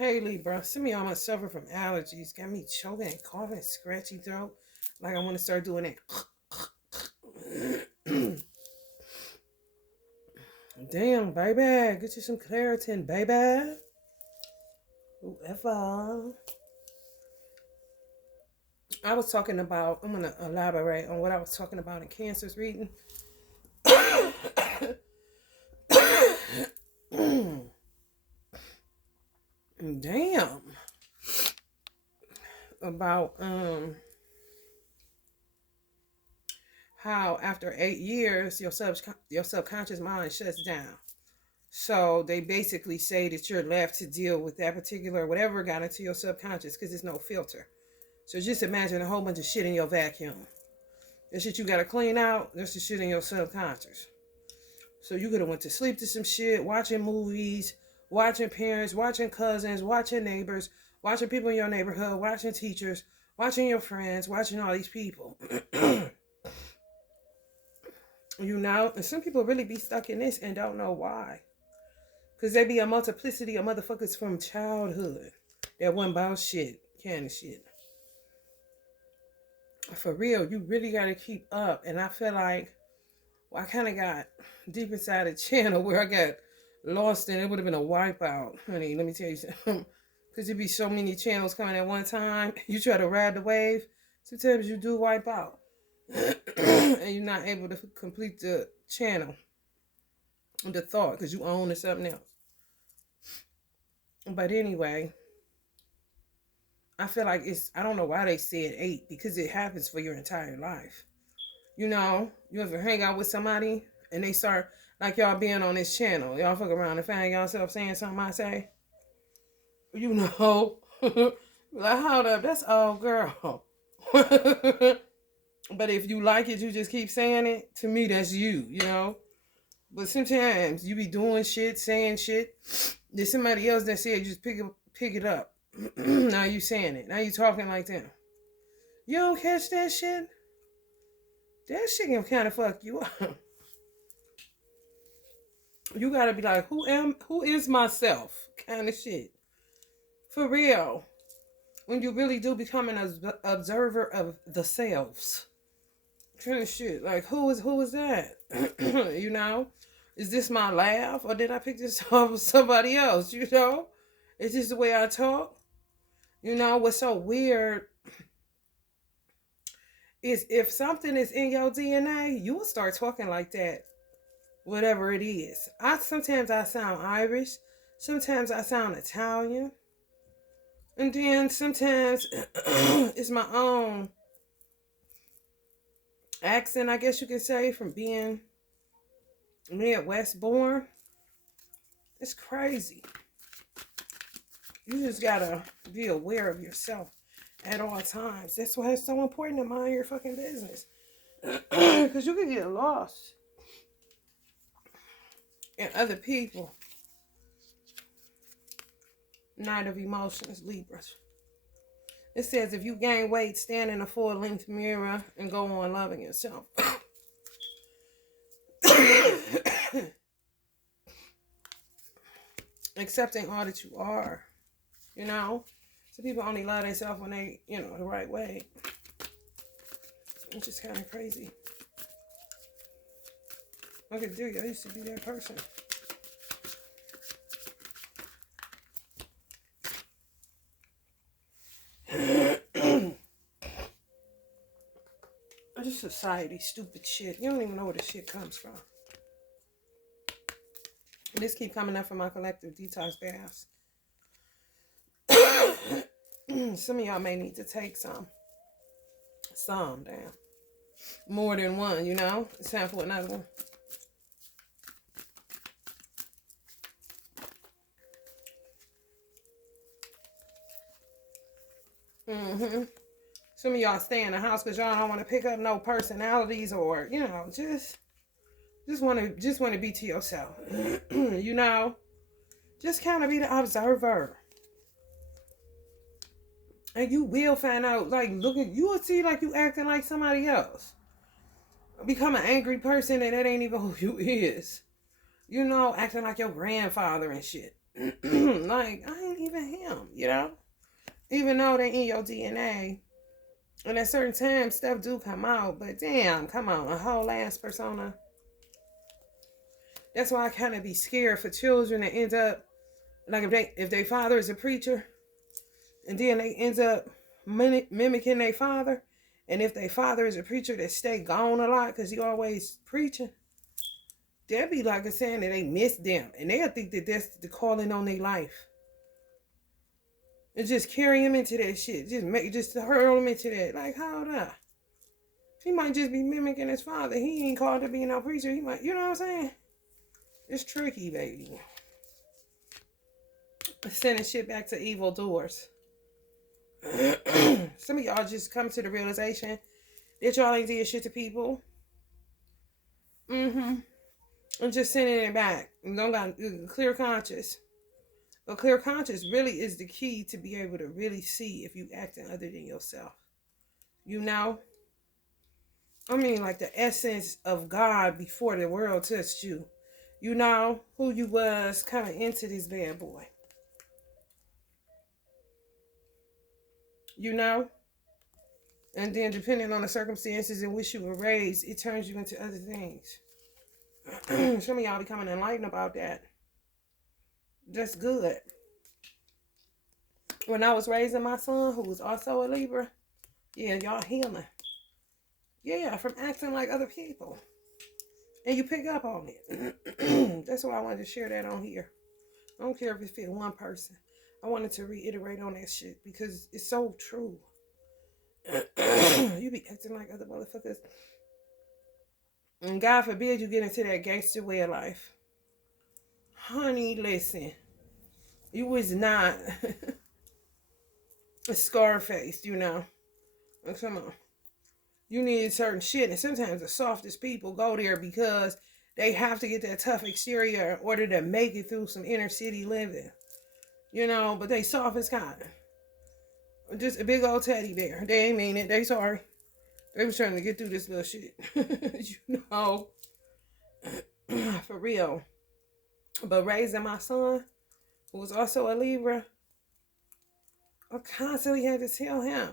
Hey Libra, some of y'all must suffer from allergies. Got me choking, coughing, scratchy throat. Like I want to start doing it. Damn, baby. Get you some Claritin, baby. Whoever. I was talking about, I'm going to elaborate on what I was talking about in Cancer's reading. Damn. About how after 8 years your subconscious mind shuts down. So they basically say that you're left to deal with that particular whatever got into your subconscious because there's no filter. So just imagine a whole bunch of shit in your vacuum. The shit you gotta clean out, that's the shit in your subconscious. So you could have went to sleep to some shit, watching movies, watching parents, watching cousins, watching neighbors, watching people in your neighborhood, watching teachers, watching your friends, watching all these people. You know, and some people really be stuck in this and don't know why. Because they be a multiplicity of motherfuckers from childhood that went about shit, kind of shit. For real, you really got to keep up. And I feel like, well, I kind of got deep inside the channel where I got lost and it would have been a wipeout. Honey, let me tell you something. Because there'd be so many channels coming at one time. You try to ride the wave, sometimes you do wipe out. And you're not able to complete the channel, the thought, because you own to something else. But anyway, I feel like I don't know why they said 8, because it happens for your entire life. You know, you ever hang out with somebody and they start, like y'all being on this channel, y'all fuck around and find yourself saying something I say. You know, like, hold up, that's all girl. But if you like it, you just keep saying it. To me, that's you, you know. But sometimes you be doing shit, saying shit. There's somebody else that said just pick it up. Now you saying it. Now you talking like them. You don't catch that shit? That shit can kind of fuck you up. You gotta be like, who is myself? Kind of shit. For real. When you really do become an observer of the selves. Kind of shit. Like, who is that? You know? Is this my laugh? Or did I pick this up with somebody else? You know? Is this the way I talk? You know, what's so weird is if something is in your DNA, you will start talking like that. Whatever it is. Sometimes I sound Irish. Sometimes I sound Italian. And then sometimes it's my own accent, I guess you could say, from being Midwest born. It's crazy. You just gotta be aware of yourself at all times. That's why it's so important to mind your fucking business. Because you can get lost in other people. Night of Emotions, Libras. It says if you gain weight, stand in a full-length mirror and go on loving yourself. Accepting all that you are. You know? So people only love themselves when they, the right way. Which is kind of crazy. Look at you. I used to be that person. This society, stupid shit. You don't even know where this shit comes from. This keep coming up from my collective detox baths. Some of y'all may need to take some. Damn. More than one, you know? It's time for another one. Some of y'all stay in the house because y'all don't want to pick up no personalities or, just want to be to yourself. You know? Just kind of be the observer. And you will find out, like, you will see like you acting like somebody else. Become an angry person and that ain't even who you is. You know, acting like your grandfather and shit. Like, I ain't even him, you know? Even though they in your DNA. And at certain times, stuff do come out. But damn, come on, a whole ass persona. That's why I kind of be scared for children that end up, like if they father is a preacher, and then they end up mimicking their father. And if their father is a preacher that stay gone a lot because he always preaching, they'll be like a saying that they miss them. And they'll think that that's the calling on their life. And just carry him into that shit. Just hurl him into that. Like, hold up. He might just be mimicking his father. He ain't called to be no preacher. He might, you know what I'm saying? It's tricky, baby. Sending shit back to evil doers. Some of y'all just come to the realization that y'all ain't did shit to people. And just sending it back. You don't got clear conscience. A clear conscience really is the key to be able to really see if you acting other than yourself. You know? I mean, like the essence of God before the world touched you. You know who you was coming into this bad boy. You know? And then depending on the circumstances in which you were raised, it turns you into other things. Some of y'all becoming enlightened about that. That's good. When I was raising my son, who was also a Libra, yeah, y'all healing. Yeah, from acting like other people. And you pick up on it. That's why I wanted to share that on here. I don't care if it fit one person. I wanted to reiterate on that shit because it's so true. You be acting like other motherfuckers. And God forbid you get into that gangster way of life. Honey, listen. You was not a Scarface, you know. Come on. You need certain shit. And sometimes the softest people go there because they have to get that tough exterior in order to make it through some inner city living. You know, but they soft as cotton. Just a big old teddy bear. They ain't mean it. They sorry. They was trying to get through this little shit. You know. For real. But raising my son, who was also a Libra, I constantly had to tell him.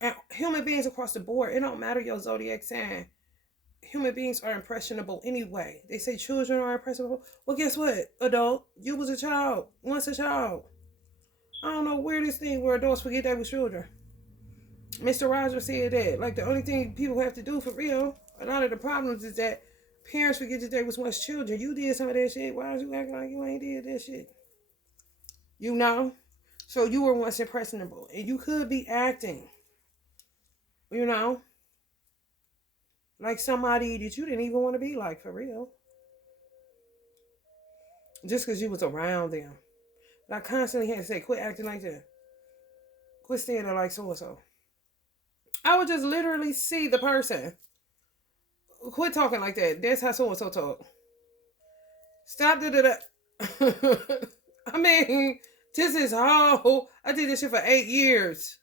And human beings across the board, it don't matter your zodiac sign. Human beings are impressionable anyway. They say children are impressionable. Well, guess what, adult? You was a child. Once a child. I don't know where this thing where adults forget they was children. Mr. Rogers said that. Like, the only thing people have to do for real, a lot of the problems is that parents forget that they was once children. You did some of that shit. Why is you acting like you ain't did that shit? You know? So you were once impressionable. And you could be acting, you know, like somebody that you didn't even want to be like, for real. Just because you was around them. But I constantly had to say, quit acting like that. Quit standing like so-and-so. I would just literally see the person. Quit talking like that. That's how so-and-so talk. Stop I mean, this is how I did this shit for 8 years.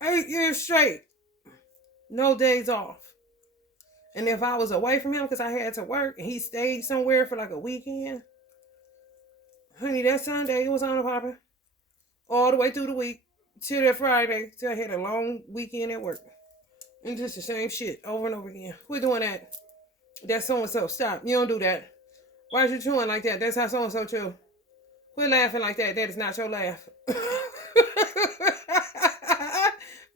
8 years straight. No days off. And if I was away from him because I had to work and he stayed somewhere for like a weekend, honey, that Sunday it was on a popper. All the way through the week till that Friday till I had a long weekend at work. And just the same shit over and over again. Quit doing that. That's so-and-so. Stop. You don't do that. Why are you chewing like that? That's how so-and-so chew. Quit laughing like that. That is not your laugh.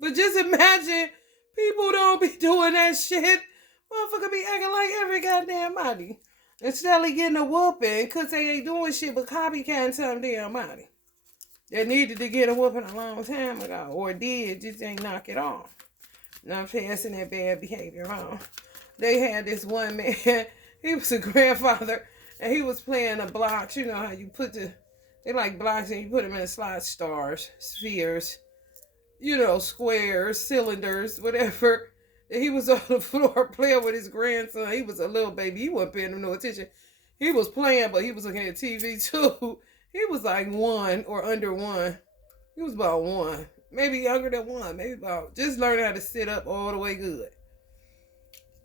But just imagine people don't be doing that shit. Motherfucker be acting like every goddamn body. Instead of getting a whooping because they ain't doing shit but copycatting some damn body. They needed to get a whooping a long time ago. Or did, just ain't knock it off. Not passing that bad behavior on. They had this one man, he was a grandfather, and he was playing the blocks. You know how you put they like blocks and you put them in slot stars, spheres, you know, squares, cylinders, whatever. And he was on the floor playing with his grandson. He was a little baby. He wasn't paying him no attention. He was playing, but he was looking at TV too. He was like 1 or under 1. He was about 1. Maybe younger than 1. Maybe about just learning how to sit up all the way good.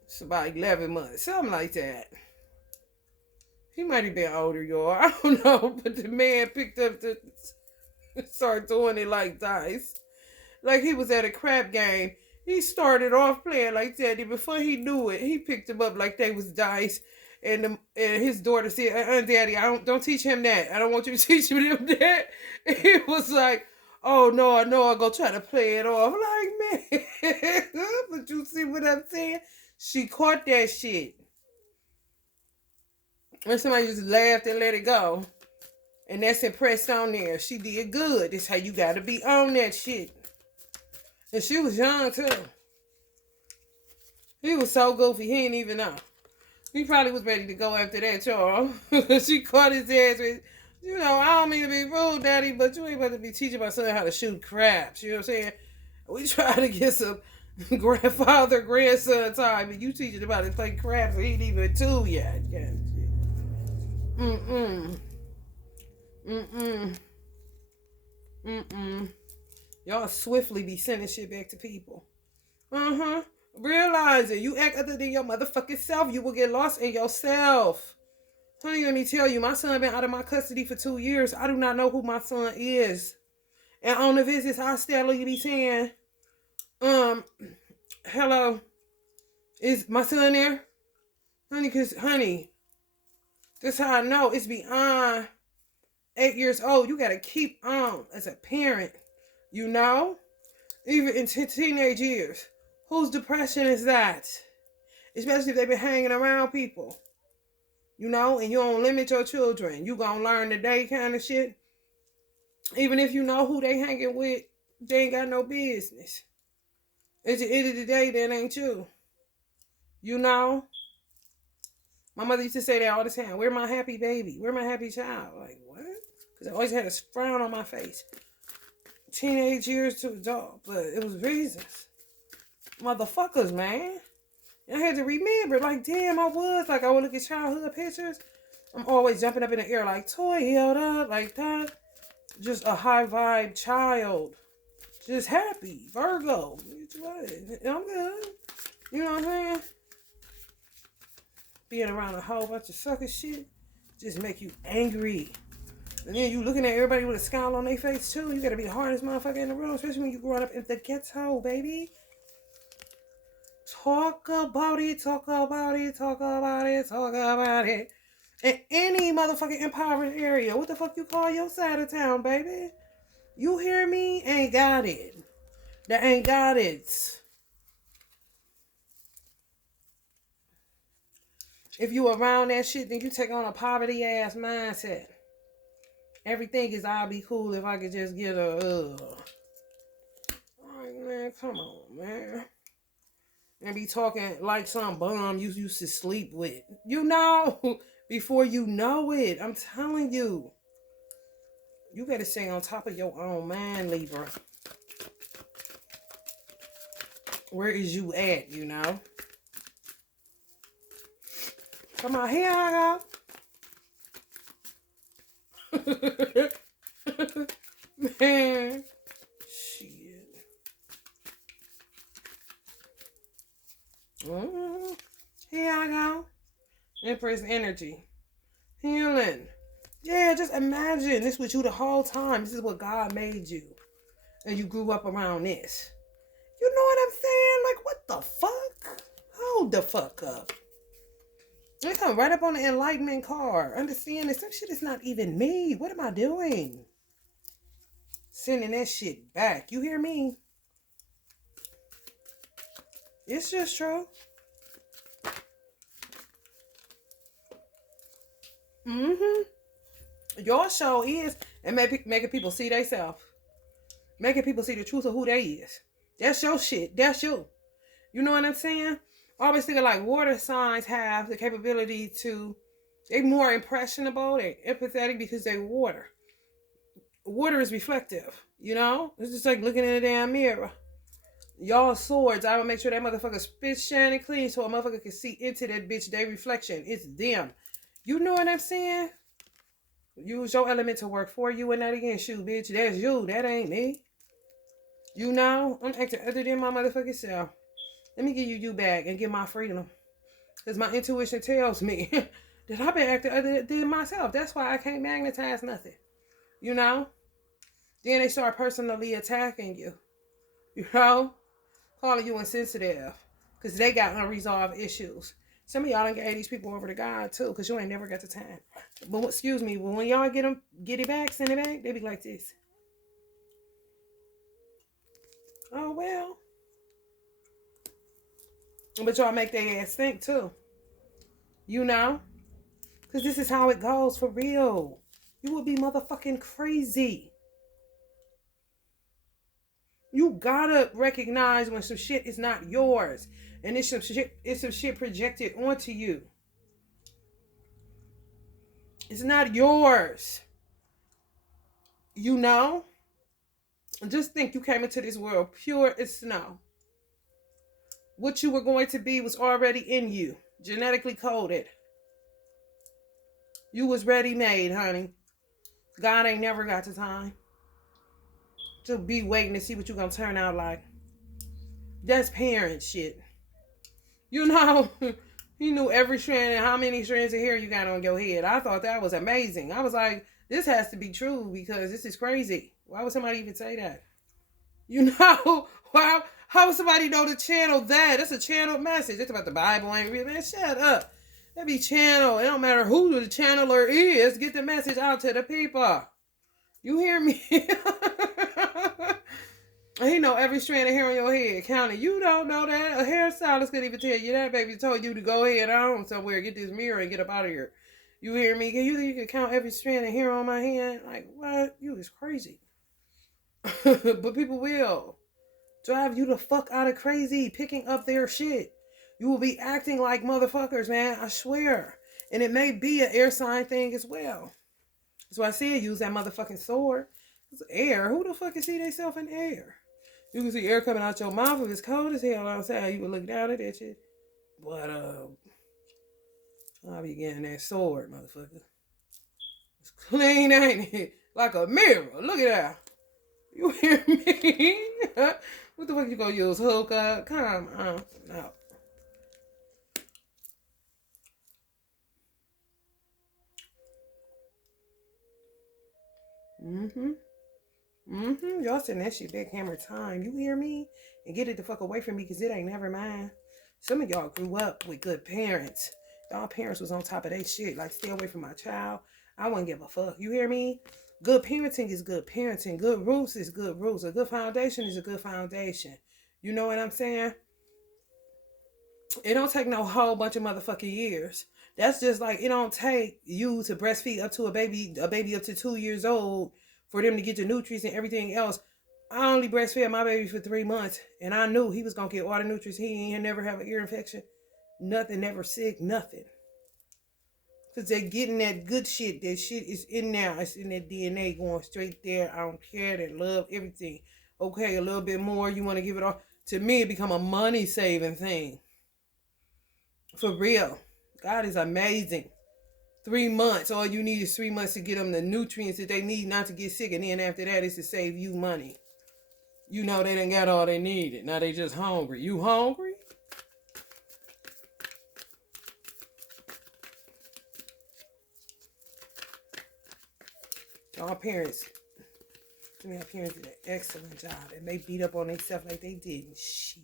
It's about 11 months. Something like that. He might have been older, y'all. I don't know. But the man picked up the start doing it like dice. Like he was at a crap game. He started off playing like that, and before he knew it, he picked them up like they was dice. And his daughter said, Daddy, don't teach him that. I don't want you to teach him that." It was like, "Oh no, I know. I go try to play it off." Like, man, but you see what I'm saying? She caught that shit, and somebody just laughed and let it go, and that's impressed on there. She did good. That's how you got to be on that shit. And she was young too. He was so goofy, he didn't even know. He probably was ready to go after that, y'all. She caught his ass with, I don't mean to be rude, Daddy, but you ain't about to be teaching my son how to shoot craps. You know what I'm saying? We try to get some grandson time, and you teaching him how to play craps, and he ain't even two yet. Mm-mm. Mm-mm. Mm-mm. Y'all swiftly be sending shit back to people. Realize it. You act other than your motherfucking self, you will get lost in yourself. Honey, let me tell you, my son been out of my custody for 2 years. I do not know who my son is. And on the visits, I still be saying, hello, is my son there? Honey, that's how I know it's beyond 8 years old. You got to keep on as a parent, even in teenage years. Whose depression is that? Especially if they've been hanging around people. And you don't limit your children. You gonna learn today kind of shit. Even if you know who they hanging with, they ain't got no business. At the end of the day, that ain't you. My mother used to say that all the time. Where my happy baby? Where my happy child? Like, what? Because I always had a frown on my face. Teenage years to adult. But it was reasons. Motherfuckers, man. I had to remember, like, damn, I would look at childhood pictures. I'm always jumping up in the air like Toyota, like that. Just a high vibe child. Just happy. Virgo. I'm good. You know what I'm saying? Being around a whole bunch of sucker shit just make you angry. And then you looking at everybody with a scowl on their face too. You gotta be the hardest motherfucker in the room, especially when you growing up in the ghetto, baby. Talk about it, talk about it, talk about it, talk about it. In any motherfucking impoverished area, what the fuck you call your side of town, baby? You hear me? Ain't got it. That ain't got it. If you around that shit, then you take on a poverty ass mindset. Everything is I'll be cool if I could just get a Alright, man, come on, man. And be talking like some bum you used to sleep with. Before you know it. I'm telling you. You gotta stay on top of your own mind, Libra. Where is you at, Come on, here I go. Man. Shit. Here I go. Empress energy. Healing. Yeah, just imagine this was you the whole time. This is what God made you. And you grew up around this. You know what I'm saying? Like, what the fuck? Hold the fuck up. It come right up on the enlightenment card. Understand that some shit is not even me. What am I doing? Sending that shit back. You hear me? It's just true. Your show is and making people see themselves. Making people see the truth of who they is. That's your shit. That's you. You know what I'm saying? I always think of like water signs have the capability to, they're more impressionable, they're empathetic because they water. Water is reflective, It's just like looking in a damn mirror. Y'all swords, I will make sure that motherfucker spit shining clean so a motherfucker can see into that bitch, their reflection. It's them. You know what I'm saying? Use your element to work for you and not against you, bitch. That's you. That ain't me. I'm acting other than my motherfucking self. Let me give you back and get my freedom. Because my intuition tells me that I've been acting other than myself. That's why I can't magnetize nothing. You know? Then they start personally attacking you. You know? Calling you insensitive. Because they got unresolved issues. Some of y'all done gave these people over to God too, because you ain't never got the time. But excuse me, but when y'all get it back, send it back, they be like this. Oh well. But y'all make their ass think too. You know? Because this is how it goes for real. You would be motherfucking crazy. You gotta recognize when some shit is not yours. And it's some shit projected onto you. It's not yours. You know? Just think you came into this world pure as snow. What you were going to be was already in you. Genetically coded. You was ready made, honey. God ain't never got the time to be waiting to see what you gonna turn out like. That's parent shit. You know, he knew every strand and how many strands of hair you got on your head. I thought that was amazing. I was like, this has to be true because this is crazy. Why would somebody even say that? You know, how would somebody know to channel that? That's a channeled message. It's about the Bible ain't real. Man, shut up. That be channeled. It don't matter who the channeler is. Get the message out to the people. You hear me? He know every strand of hair on your head. Counting. You don't know that. A hairstylist couldn't even tell you that. Baby told you to go ahead on somewhere, get this mirror and get up out of here. You hear me? You can count every strand of hair on my hand? Like, what? You is crazy. But people will drive you the fuck out of crazy picking up their shit. You will be acting like motherfuckers, man. I swear. And it may be an air sign thing as well. That's why I said use that motherfucking sword. It's air. Who the fuck can see themselves in air? You can see air coming out your mouth if it's cold as hell outside. You would look down at that shit. But I'll be getting that sword, motherfucker. It's clean, ain't it? Like a mirror. Look at that. You hear me? What the fuck you gonna use? Hook up? Come on. No. Y'all sending that shit back hammer time. You hear me? And get it the fuck away from me because it ain't never mine. Some of y'all grew up with good parents. Y'all parents was on top of that shit. Like, stay away from my child. I wouldn't give a fuck. You hear me? Good parenting is good parenting. Good roots is good roots. A good foundation is a good foundation. You know what I'm saying? It don't take no whole bunch of motherfucking years. That's just like it don't take you to breastfeed up to a baby up to 2 years old for them to get the nutrients and everything else. I only breastfed my baby for 3 months, and I knew he was gonna get all the nutrients. He ain't never have an ear infection, nothing, never sick, nothing. Cause they're getting that good shit. That shit is in now. It's in their DNA going straight there. I don't care. They love everything. Okay, a little bit more. You want to give it all. To me, it become a money saving thing. For real. God is amazing. 3 months. All you need is 3 months to get them the nutrients that they need not to get sick. And then after that is to save you money. You know they done got all they needed. Now they just hungry. You hungry? Our parents, to me, our parents did an excellent job. And they beat up on themselves like they didn't. Shit.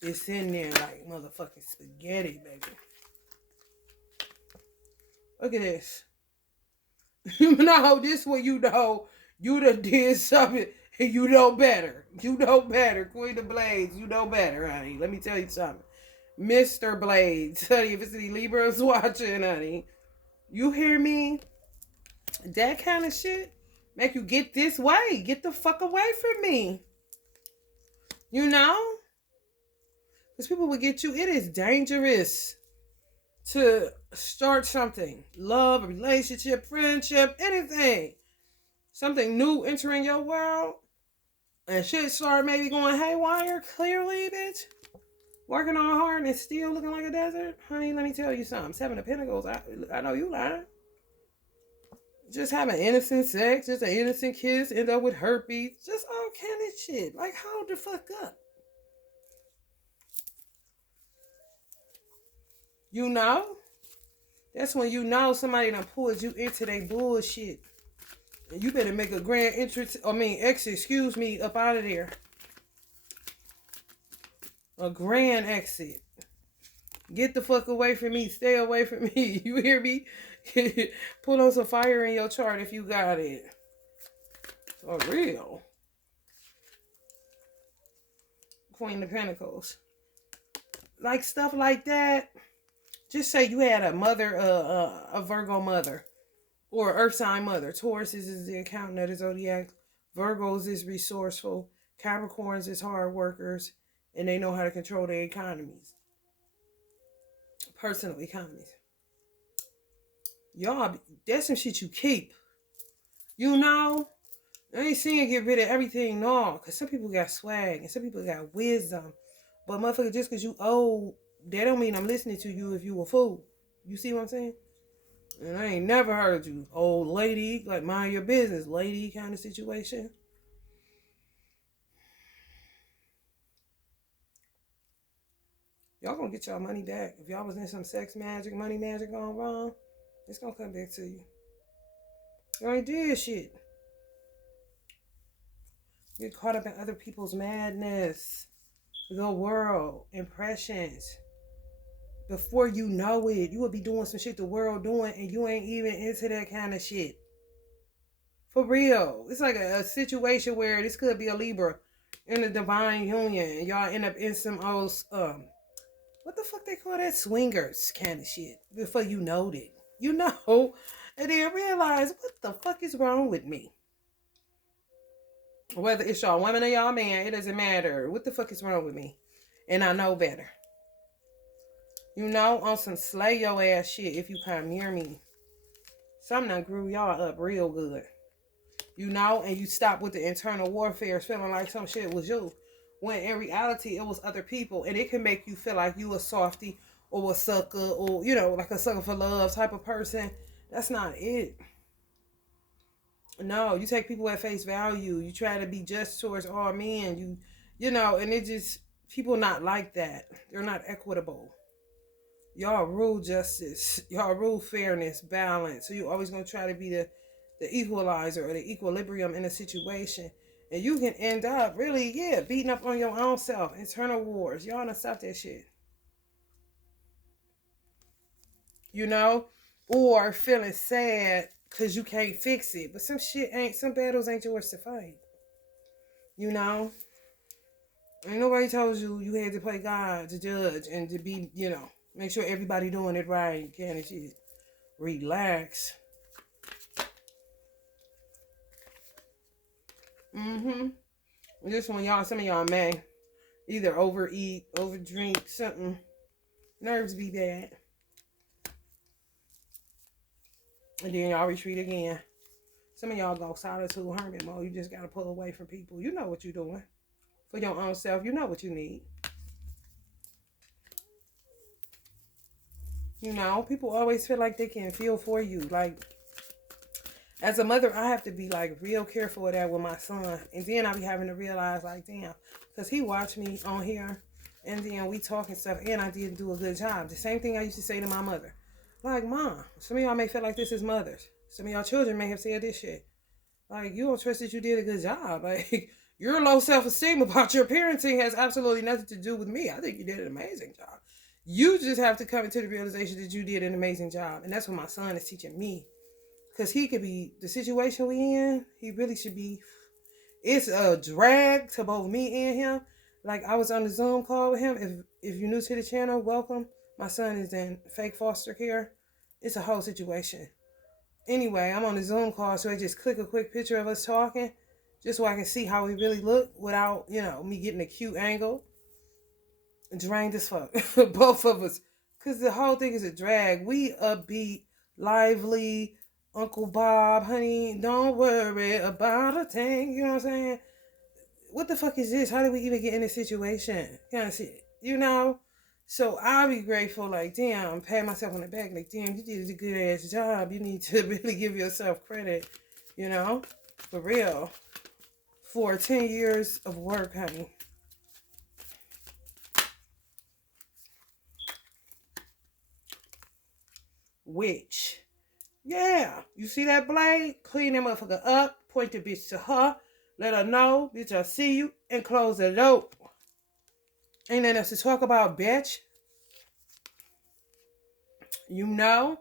It's in there like motherfucking spaghetti, baby. Look at this. You know, this way you know you done did something and you know better. You know better. Queen of Blades, you know better, honey. Let me tell you something. Mr. Blades, honey, if it's any Libras watching, honey. You hear me? That kind of shit make you get this way. Get the fuck away from me. You know? Because people will get you. It is dangerous to start something. Love, a relationship, friendship, anything. Something new entering your world. And shit start maybe going haywire. Clearly, bitch. Working all hard and still looking like a desert. Honey, let me tell you something. 7 of Pentacles. I know you lying. Just having innocent sex, just an innocent kiss, end up with herpes, just all kind of shit. Like, hold the fuck up. You know? That's when you know somebody done pulled you into their bullshit. And you better make a grand entrance, exit, excuse me, up out of there. A grand exit. Get the fuck away from me. Stay away from me. You hear me? Put on some fire in your chart if you got it. For real. Queen of Pentacles. Like stuff like that. Just say you had a mother, a Virgo mother. Or Earth sign mother. Taurus is the accountant of the zodiac. Virgos is resourceful. Capricorns is hard workers. And they know how to control their economies. Personal economies. Y'all, that's some shit you keep. You know? I ain't saying get rid of everything, no. Because some people got swag and some people got wisdom. But motherfucker, just because you old, that don't mean I'm listening to you if you a fool. You see what I'm saying? And I ain't never heard you, old lady, like mind your business, lady kind of situation. Y'all gonna get y'all money back. If y'all was in some sex magic, money magic going wrong, it's gonna come back to you. You ain't did shit. Get caught up in other people's madness. The world, impressions. Before you know it, you will be doing some shit the world doing and you ain't even into that kind of shit. For real. It's like a situation where this could be a Libra in a divine union and y'all end up in some old, what the fuck they call that? Swingers kind of shit. Before you know it. You know. And then realize, what the fuck is wrong with me? Whether it's y'all woman or y'all man, it doesn't matter. What the fuck is wrong with me? And I know better. You know, on some slay your ass shit if you come near me. Something done grew y'all up real good. You know, and you stop with the internal warfare feeling like some shit was you. When in reality, it was other people. And it can make you feel like you a softie or a sucker or, you know, like a sucker for love type of person. That's not it. No, you take people at face value. You try to be just towards all men. You know, and it just, people not like that. They're not equitable. Y'all rule justice. Y'all rule fairness, balance. So you're always going to try to be the equalizer or the equilibrium in a situation. And you can end up really, beating up on your own self. Internal wars. Y'all done stop that shit. You know? Or feeling sad because you can't fix it. But some battles ain't yours to fight. You know? Ain't nobody told you you had to play God to judge and to be, you know, make sure everybody doing it right. Kind of shit. Relax. This one, y'all, some of y'all may either overeat, overdrink, something. Nerves be bad. And then y'all retreat again. Some of y'all go solitude hermit mode. You just got to pull away from people. You know what you're doing. For your own self, you know what you need. You know, people always feel like they can feel for you. Like, as a mother, I have to be like real careful of that with my son. And then I be having to realize like, damn, because he watched me on here and then we talk and stuff and I didn't do a good job. The same thing I used to say to my mother. Like, Mom, some of y'all may feel like this is mothers. Some of y'all children may have said this shit. Like, you don't trust that you did a good job. Like, your low self-esteem about your parenting has absolutely nothing to do with me. I think you did an amazing job. You just have to come into the realization that you did an amazing job. And that's what my son is teaching me. Because he could be, the situation we in, he really should be, it's a drag to both me and him. Like, I was on the Zoom call with him. If you're new to the channel, welcome. My son is in fake foster care. It's a whole situation. Anyway, I'm on the Zoom call, so I just click a quick picture of us talking, just so I can see how we really look without, you know, me getting a cute angle. Drained as fuck. Both of us. Because the whole thing is a drag. We upbeat, lively, Uncle Bob, honey, don't worry about a thing. You know what I'm saying? What the fuck is this? How did we even get in this situation? Kind of shit. You know? So I'll be grateful, like, damn, pat myself on the back, like, damn, you did a good ass job. You need to really give yourself credit, you know? For real. For 10 years of work, honey. witch. Yeah, you see that blade? Clean that motherfucker up, point the bitch to her, let her know, bitch, I see you, and close the door. Ain't nothing else to talk about, bitch. You know,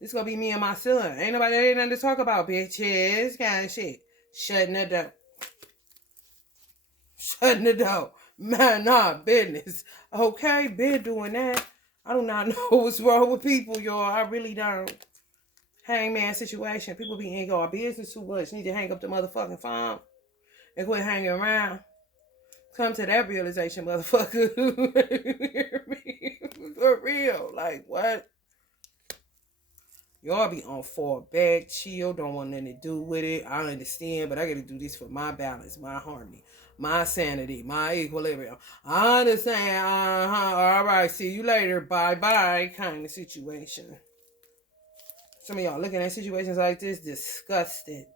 this gonna be me and my son. Ain't nothing to talk about, bitches. Kind of shit. Shutting the door. Shutting the door. Man, nah, business. Okay, been doing that. I do not know what's wrong with people, y'all. I really don't. Hangman situation. People be in y'all business too much. Need to hang up the motherfucking phone and quit hanging around. Come to that realization, motherfucker. For real. Like, what? Y'all be on fall back, chill, don't want nothing to do with it. I understand, but I gotta do this for my balance, my harmony, my sanity, my equilibrium. I understand, all right, see you later, bye-bye, kind of situation. Some of y'all looking at situations like this, disgusted.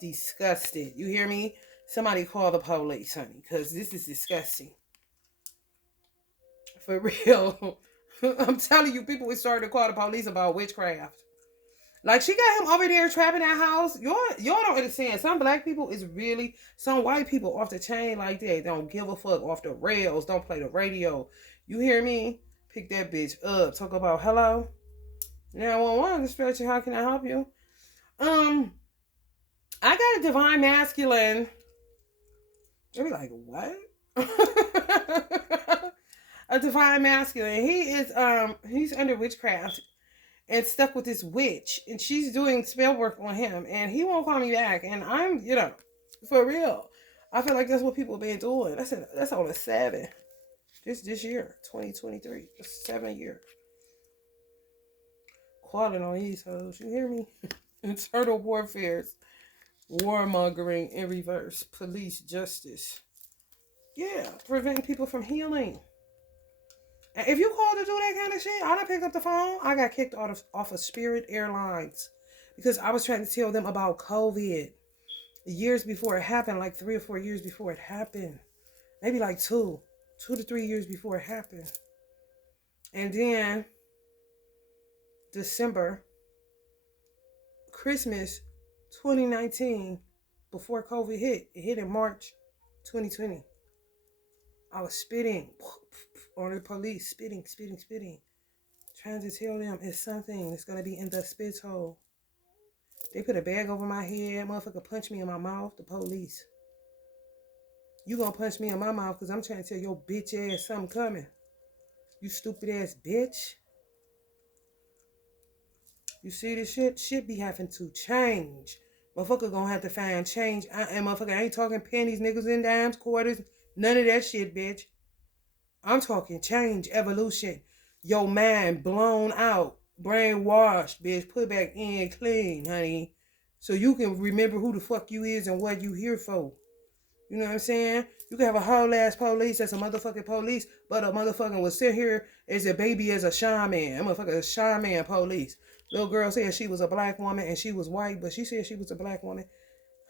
You hear me? Somebody call the police, honey, because this is disgusting. For real. I'm telling you, people would start to call the police about witchcraft. Like, she got him over there trapping that house. Y'all don't understand. Some black people is really, some white people off the chain like that. Don't give a fuck, off the rails. Don't play the radio. You hear me? Pick that bitch up. Talk about, hello? 911, dispatcher, how can I help you? I got a divine masculine. They be like, what? A divine masculine. He is, he's under witchcraft and stuck with this witch, and she's doing spell work on him, and he won't call me back. And I'm, for real, I feel like that's what people have been doing. That's on a 7. This year, 2023, 7 year. Calling on these hoes, you hear me? Internal warfares, warmongering in reverse, police justice. Yeah, preventing people from healing. If you call to do that kind of shit, I done picked up the phone. I got kicked off of Spirit Airlines because I was trying to tell them about COVID years before it happened, like 3 or 4 years before it happened. Maybe like 2 to 3 years before it happened. And then December, Christmas 2019, before COVID hit, it hit in March 2020. I was spitting on the police, spitting, trying to tell them it's something that's going to be in the spit hole. They put a bag over my head. Motherfucker punched me in my mouth, the police. You gonna punch me in my mouth because I'm trying to tell your bitch ass something coming. You stupid ass bitch. You see this shit? Shit be having to change. Motherfucker gonna have to find change. And motherfucker, I ain't talking pennies, nickels, and dimes, quarters. None of that shit, bitch. I'm talking change, evolution. Your mind blown out, brainwashed, bitch. Put back in clean, honey. So you can remember who the fuck you is and what you here for. You know what I'm saying? You can have a whole ass police that's a motherfucking police, but a motherfucker will sit here as a baby as a shaman. A motherfucker is shaman police. Little girl said she was a black woman and she was white, but she said she was a black woman.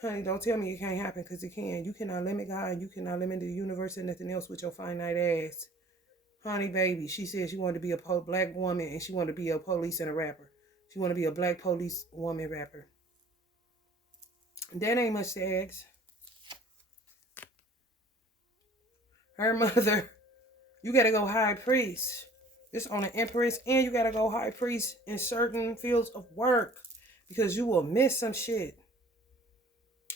Honey, don't tell me it can't happen, because it can. You cannot limit God, and you cannot limit the universe and nothing else with your finite ass. Honey, baby, she said she wanted to be a black woman, and she wanted to be a police and a rapper. She wanted to be a black police woman rapper. That ain't much to ask. Her mother, you gotta go high priest. This on an empress, and you gotta go high priest in certain fields of work, because you will miss some shit.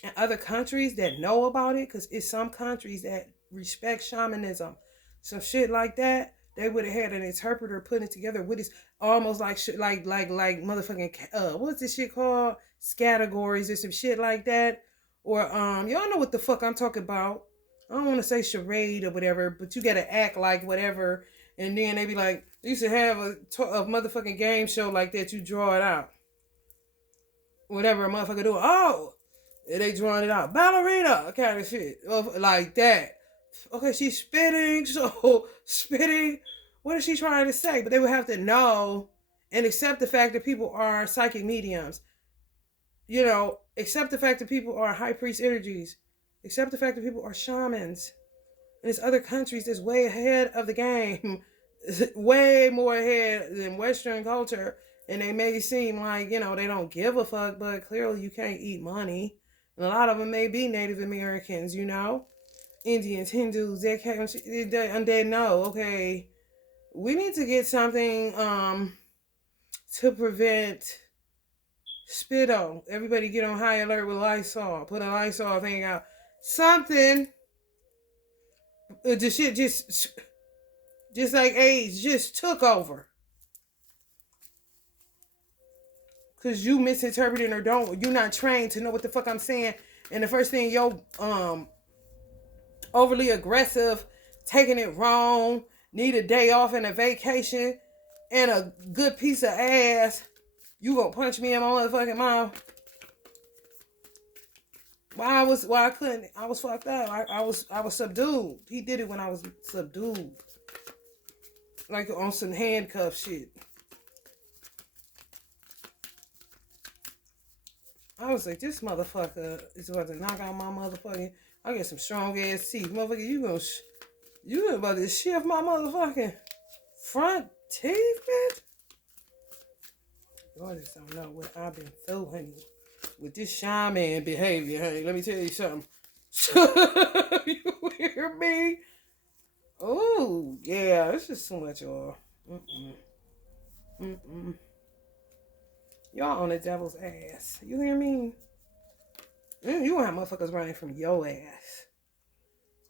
And other countries that know about it, because it's some countries that respect shamanism, some shit like that, they would have had an interpreter putting it together with this, almost like shit, like motherfucking what's this shit called? Categories or some shit like that. Or y'all know what the fuck I'm talking about. I don't want to say charade or whatever, but you gotta act like whatever, and then they be like, they used to have a motherfucking game show like that. You draw it out, whatever a motherfucker do. Oh. They drawing it out. Ballerina kind of shit. Like that. Okay, she's spitting. So, spitting. What is she trying to say? But they would have to know and accept the fact that people are psychic mediums. Accept the fact that people are high priest energies. Accept the fact that people are shamans. And there's other countries that's way ahead of the game. Way more ahead than Western culture And they may seem like, they don't give a fuck, but clearly you can't eat money. And a lot of them may be Native Americans, Indians, Hindus, they know, okay, we need to get something to prevent spittle. Everybody get on high alert with Lysol. Put a Lysol thing out. Something. The shit just like AIDS just took over. Cause you misinterpreting or you're not trained to know what the fuck I'm saying. And the first thing your overly aggressive, taking it wrong, need a day off and a vacation, and a good piece of ass, you gonna punch me in my motherfucking mouth. I was fucked up. I was subdued. He did it when I was subdued. Like on some handcuff shit. I was like, this motherfucker is about to knock out my motherfucking. I get some strong ass teeth, motherfucker. You about to shift my motherfucking front teeth, bitch. Y'all just don't know what I've been through, honey. With this shaman behavior, honey. Let me tell you something. You hear me? Oh yeah, it's just too much, y'all. Y'all on the devil's ass. You hear me? You gonna have motherfuckers running from your ass.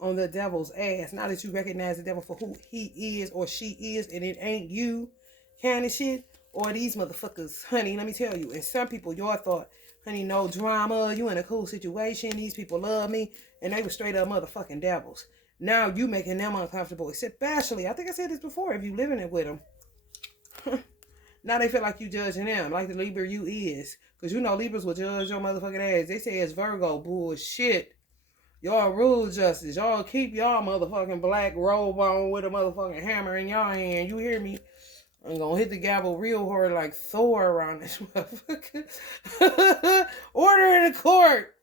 On the devil's ass. Now that you recognize the devil for who he is or she is, and it ain't you kind of shit. Or these motherfuckers, honey, let me tell you. And some people, y'all thought, honey, no drama. You in a cool situation. These people love me. And they were straight up motherfucking devils. Now you making them uncomfortable. Especially, I think I said this before, if you living it with them. Now they feel like you judging them, like the Libra you is. Because Libras will judge your motherfucking ass. They say it's Virgo bullshit. Y'all rule justice. Y'all keep y'all motherfucking black robe on with a motherfucking hammer in y'all hand. You hear me? I'm gonna hit the gavel real hard like Thor around this motherfucker. Order in the court.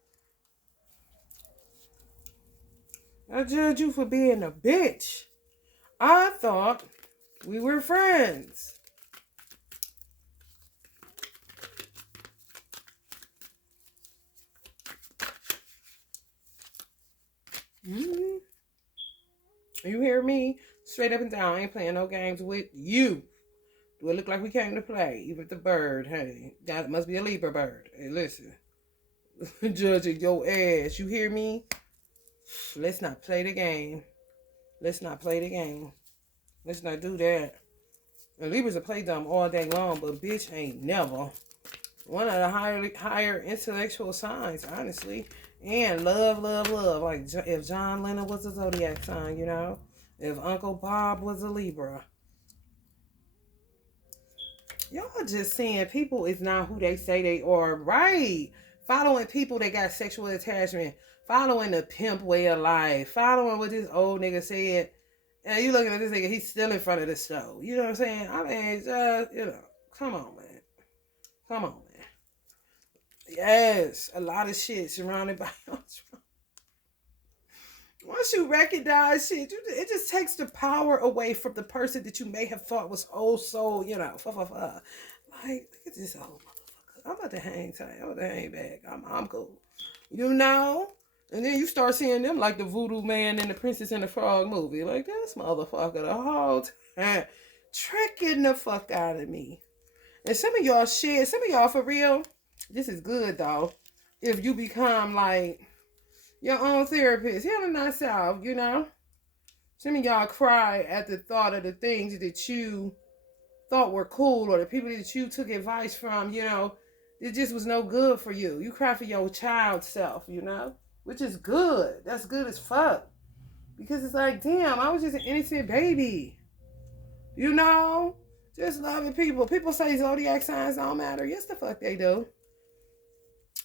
I judge you for being a bitch. I thought we were friends. Mm-hmm. You hear me? Straight up and down. I ain't playing no games with you. Do it look like we came to play? Even the bird, honey. That must be a Libra bird. Hey, listen. Judging your ass. You hear me? Let's not play the game. Let's not play the game. Let's not do that. And Libras will play dumb all day long, but bitch ain't never. One of the higher intellectual signs, honestly. And love. Like if John Lennon was a zodiac sign, If Uncle Bob was a Libra. Y'all just saying people is not who they say they are, right? Following people that got sexual attachment. Following the pimp way of life. Following what this old nigga said. And you looking at this nigga, he's still in front of the stove. You know what I'm saying? I mean, just, come on, man. Come on, man. Yes, a lot of shit surrounded by once you recognize shit, it just takes the power away from the person that you may have thought was oh so, Like, look at this old motherfucker. I'm about to hang tight. I'm about to hang back. I'm cool. And then you start seeing them like the voodoo man in the Princess and the Frog movie. Like, this motherfucker the whole time tricking the fuck out of me. And some of y'all for real, this is good though. If you become like your own therapist, here in the South, Some of y'all cry at the thought of the things that you thought were cool or the people that you took advice from, it just was no good for you. You cry for your child self, which is good. That's good as fuck. Because it's like, damn, I was just an innocent baby. Just loving people. People say zodiac signs don't matter. Yes, the fuck they do.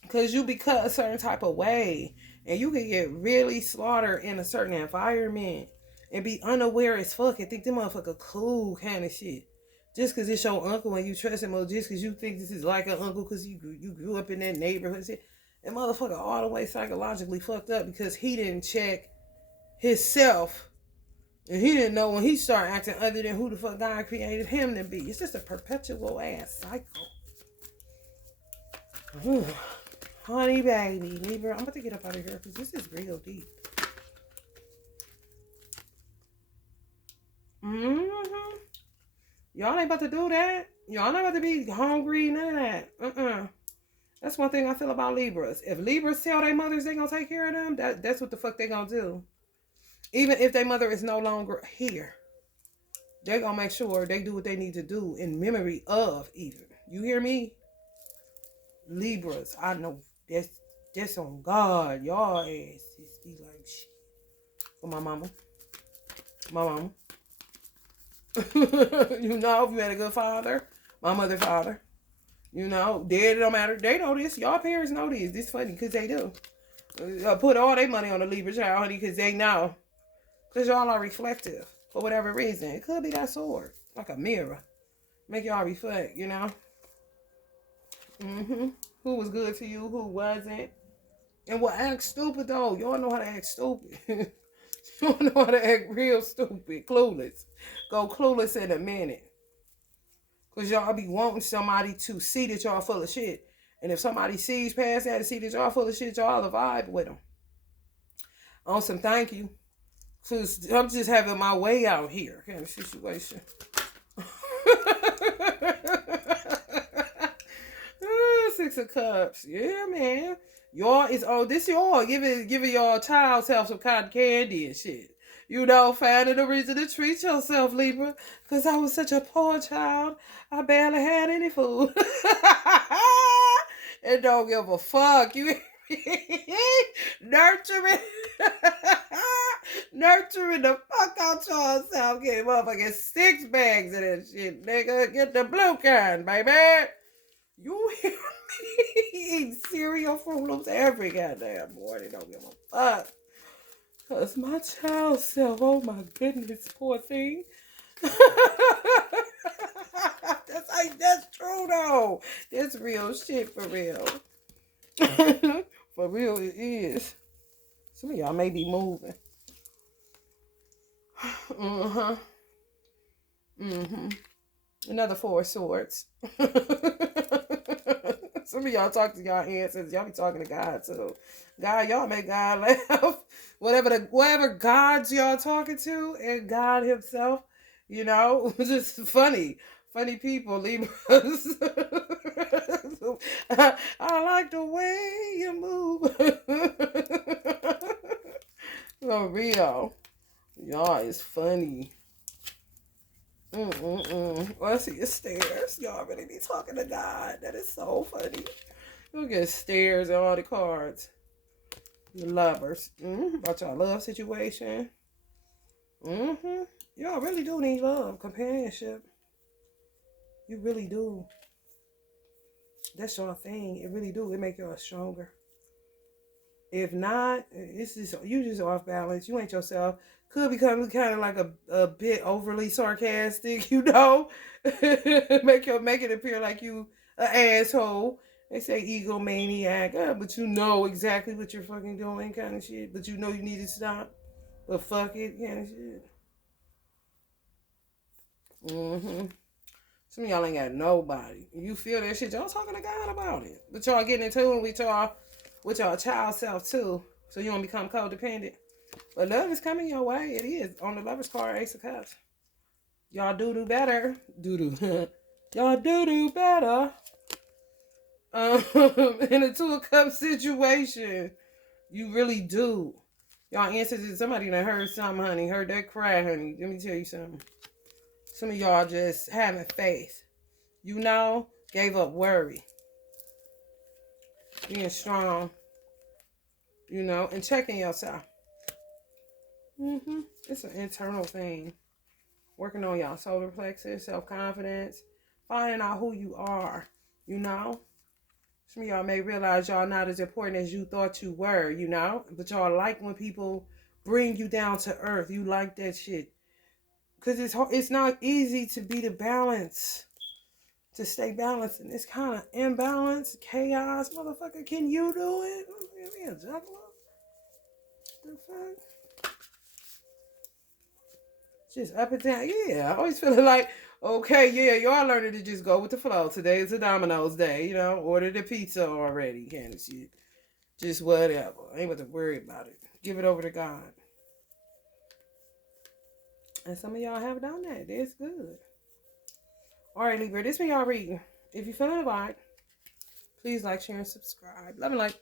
Because you become a certain type of way. And you can get really slaughtered in a certain environment. And be unaware as fuck. And think them motherfucker cool kind of shit. Just because it's your uncle and you trust him. Or just because you think this is like an uncle. Because you grew up in that neighborhood shit. And motherfucker all the way psychologically fucked up. Because he didn't check himself And he didn't know when he started acting other than who the fuck God created him to be. It's just a perpetual ass cycle. Honey baby, Libra. I'm about to get up out of here because this is real deep. Mm-hmm. Y'all ain't about to do that. Y'all not about to be hungry, none of that. That's one thing I feel about Libras. If Libras tell their mothers they gonna take care of them, that's what the fuck they gonna do. Even if their mother is no longer here, they gonna make sure they do what they need to do in memory of even. You hear me? Libras, I know that's on God. Y'all ass just be like shit. For my mama. My mama. You know, if you had a good father, my mother, father. You know, dead, it don't matter. They know this. Y'all parents know this. This funny because they do. Put all their money on the Libra child, honey, because they know. Because y'all are reflective for whatever reason. It could be that sword, like a mirror. Make y'all reflect, you know? Who was good to you, who wasn't. And what act stupid, though. Y'all know how to act stupid. Y'all know how to act real stupid. Clueless. Go clueless in a minute. Because y'all be wanting somebody to see that y'all full of shit. And if somebody sees past that and see that y'all full of shit, y'all the vibe with them. On some thank you. Cause I'm just having my way out here kind of situation. Six of Cups. Yeah, man. Y'all is this y'all. Giving y'all child self some cotton candy and shit. You know, finding a reason to treat yourself, Libra. Because I was such a poor child. I barely had any food. And don't give a fuck. You nurturing. Nurturing the fuck out yourself. Get motherfucking 6 bags of that shit, nigga. Get the blue kind, baby. You hear me? Eat cereal, Fruit Loops every goddamn morning. Don't give a fuck. Cause my child self, oh my goodness, poor thing. That's true though. That's real shit for real. For real it is. Some of y'all may be moving. Another 4 of Swords. Some of y'all talk to y'all ancestors. Y'all be talking to God too. God, y'all make God laugh. Whatever gods y'all talking to, and God himself, you know, just funny. Funny people, Libras. I like the way you move. For real. Y'all is funny. Well, I see your stares. Y'all really be talking to God. That is so funny. You'll get stares at all the cards. The lovers. About y'all love situation. Y'all really do need love, companionship. You really do. That's your thing. It really do. It make y'all stronger. If not, it's just you just off balance. You ain't yourself. Could become kind of like a bit overly sarcastic, you know. make it appear like you an asshole. They say egomaniac, but you know exactly what you're fucking doing, kind of shit. But you know you need to stop. But fuck it, kind of shit. Some of y'all ain't got nobody. You feel that shit, y'all talking to God about it. But y'all getting into it with y'all child self too. So you don't become codependent. But love is coming your way. It is. On the Lover's card, Ace of Cups. Y'all do better. Y'all do better. In a 2 of Cups situation. You really do. Y'all ancestors, somebody that heard something, honey. Heard that cry, honey. Let me tell you something. Some of y'all just having faith. You know, gave up worry. Being strong. You know, and checking yourself. It's an internal thing. Working on y'all solar plexus, self-confidence, finding out who you are, you know. Some of y'all may realize y'all not as important as you thought you were, you know. But y'all like when people bring you down to earth. You like that shit. Because it's not easy to be the balance. To stay balanced in this kind of imbalance, chaos, motherfucker. Can you do it? Be a juggler. The fuck? Just up and down. Yeah, I always feeling like, okay, yeah, y'all learning to just go with the flow. Today is a Domino's day, order the pizza already, kind of shit. Just whatever. Ain't about to worry about it. Give it over to God. And some of y'all have done that. That's good. All right, Libra, this one y'all reading. If you're feeling the vibe, please like, share, and subscribe. Love and light.